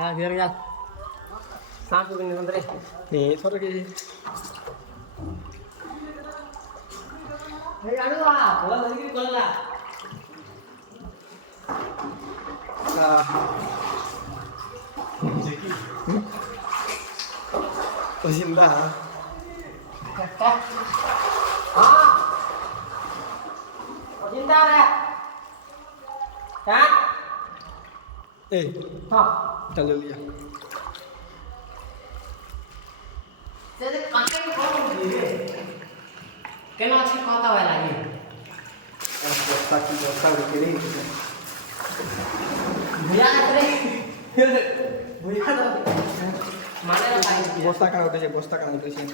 biar ya. Sampai ini nanti. Nih, sore ke. Hei, aduh lah, bola lagi di bola. Oh, cinta. Cinta deh. Hah? चल लिया तेरे काके कौन दिए केना छी कहता है लागी ऐसा की व्यवस्था रखेली भैया रे भैया तो माने ना भाई बोस्ता का होते छे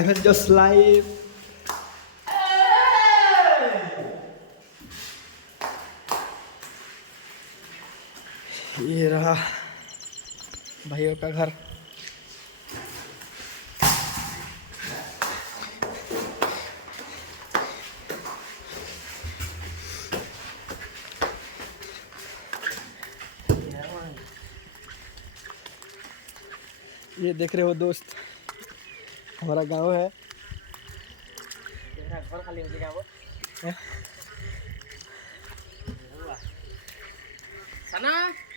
Avengers Live ये रहा भाइयों का घर ये देख रहे हो दोस्त हमारा गांव है तेरा घर खाली हो गया वो सना